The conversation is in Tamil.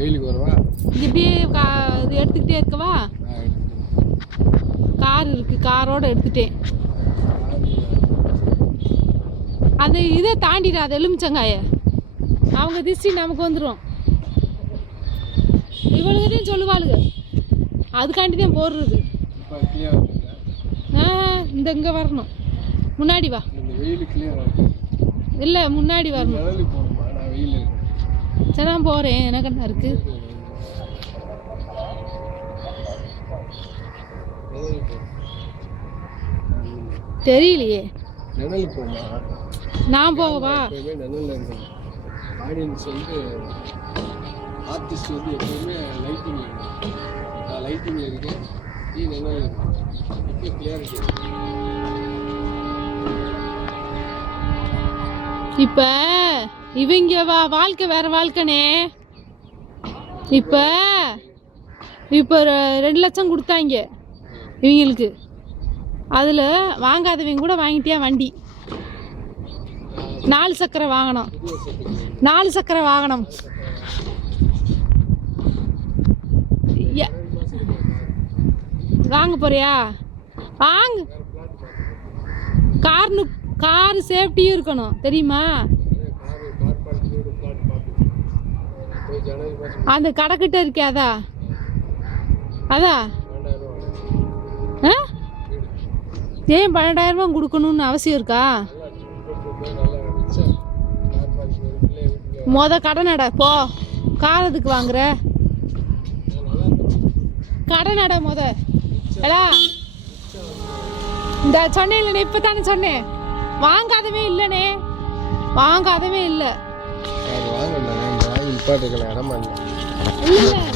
வெயிலுக்கு வரவா? இப்படியே இது எடுத்துக்கிட்டே இருக்கவா? கார் இருக்கு, காரோட எடுத்துட்டேன். அந்த இதை தாண்டிடாத எலுமிச்சங்காய, அவங்க திஷ்டி நமக்கு வந்துடும். இவளுக்குதையும் சொல்லுவாளுங்க, அதுக்காண்டி தான் போடுறது. இந்த இங்கே வரணும், முன்னாடி வா. இல்லை முன்னாடி வரணும். சரி நான் போகிறேன், எனக்கு என்ன இருக்கு. தெரியலையே, நான் போகவா? ஆடியன்ஸ் வந்து ஆர்டிஸ்ட் வந்து எப்பவுமே லைட்டிங் இருக்கு. நீ நிழல் இப்போ கிளியாரிட்டி. இப்போ இவங்க வாழ்க்கை வேற வாழ்க்கைனே. இப்போ 2 லட்சம் கொடுத்தாங்க இவங்களுக்கு. அதில் வாங்காதவங்க கூட வாங்கிட்டியா வண்டி. 4 சக்கர வாகனம், 4 சக்கர வாகனம். வாங்க போறியா? வாங்க. கார் சேஃப்டியும் இருக்கணும் தெரியுமா? அந்த கடைக்கிட்ட இருக்கே, அதா ஏன் 12,000 கொடுக்கணும்னு அவசியம் இருக்கா? கடை நட போ. கார் எதுக்கு வாங்குற? கடை நட எலா. இந்த சொன்னேன், இப்போ தானே சொன்னேன். வாங்காதவே இல்லைனே, வாங்காதவே இல்லை. இடமா இல்லை.